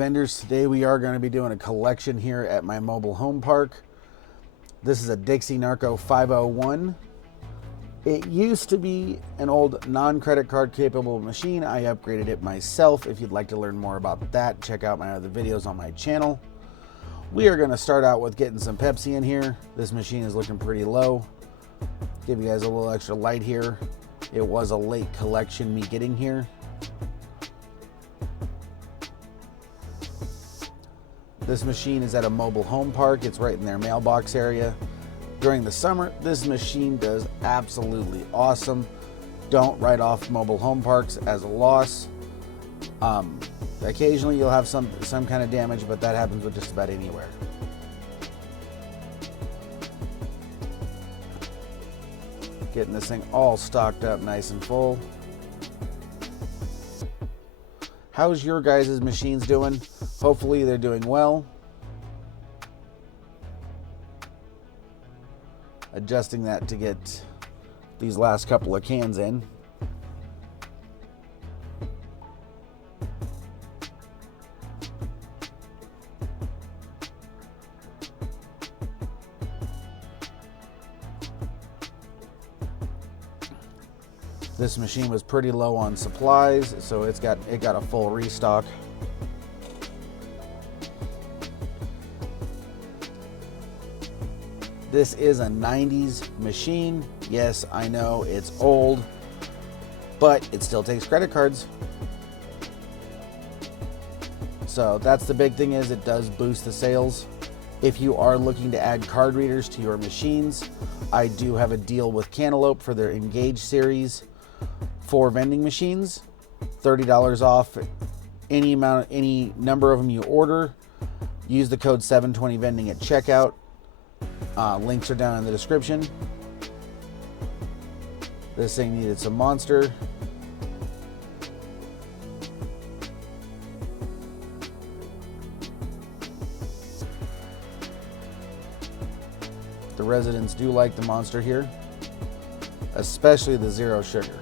vendors. Today we are going to be doing a collection here at my mobile home park. This is a Dixie Narco 501. It used to be an old non-credit card capable machine. I upgraded it myself. If you'd like to learn more about that, check out my other videos on my channel. We are going to start out with getting some Pepsi in here. This machine is looking pretty low. Give you guys a little extra light here. It was a late collection me getting here. This machine is at a mobile home park. It's right in their mailbox area. During the summer, this machine does absolutely awesome. Don't write off mobile home parks as a loss. Occasionally you'll have some kind of damage, but that happens with just about anywhere. Getting this thing all stocked up nice and full. How's your guys' machines doing? Hopefully they're doing well. Adjusting that to get these last couple of cans in. This machine was pretty low on supplies, so it got a full restock. This is a 90s machine. Yes, I know it's old, but it still takes credit cards. So that's the big thing, is it does boost the sales. If you are looking to add card readers to your machines, I do have a deal with Cantaloupe for their Engage series for vending machines. $30 off any number of them you order. Use the code 720vending at checkout. Links are down in the description. This thing needed some Monster. The residents do like the Monster here, especially the zero sugar.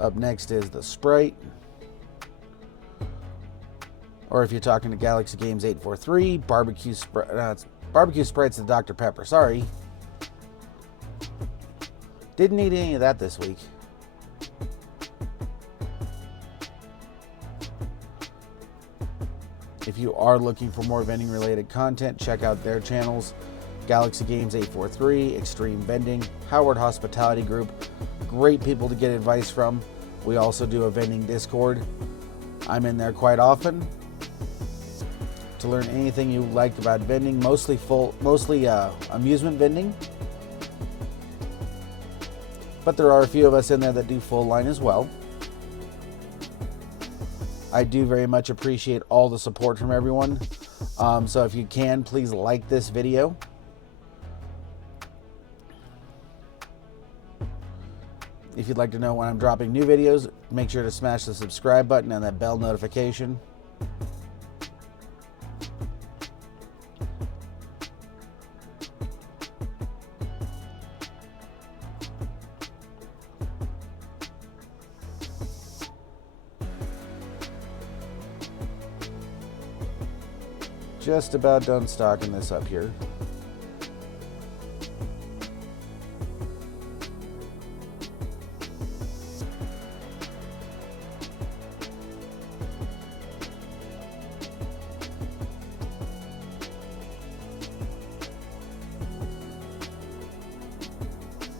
Up next is the Sprite. Or if you're talking to Galaxy Games 843, Barbecue Sprite. Barbecue Sprite's the Dr. Pepper, sorry. Didn't need any of that this week. If you are looking for more vending related content, check out their channels. Galaxy Games 843, Xtreme Vending, Howard Hospitality Group. Great people to get advice from. We also do a vending Discord. I'm in there quite often to learn anything you like about vending, mostly amusement vending. But there are a few of us in there that do full line as well. I do very much appreciate all the support from everyone. So if you can, please like this video. If you'd like to know when I'm dropping new videos, make sure to smash the subscribe button and that bell notification. Just about done stocking this up here.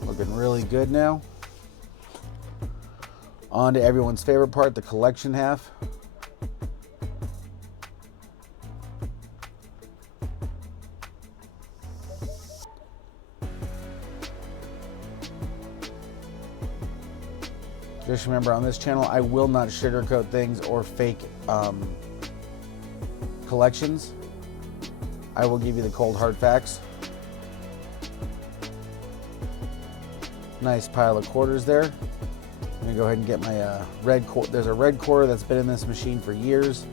Looking really good now. On to everyone's favorite part, the collection half. Just remember, on this channel, I will not sugarcoat things or fake collections. I will give you the cold hard facts. Nice pile of quarters there. I'm gonna go ahead and get my red quarter. There's a red quarter that's been in this machine for years,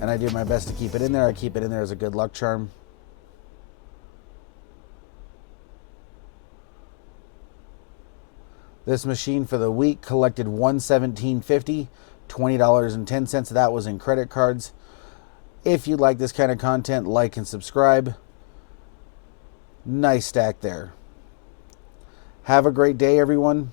and I do my best to keep it in there. I keep it in there as a good luck charm. This machine for the week collected $117.50, $20.10 of that was in credit cards. If you like this kind of content, like and subscribe. Nice stack there. Have a great day, everyone.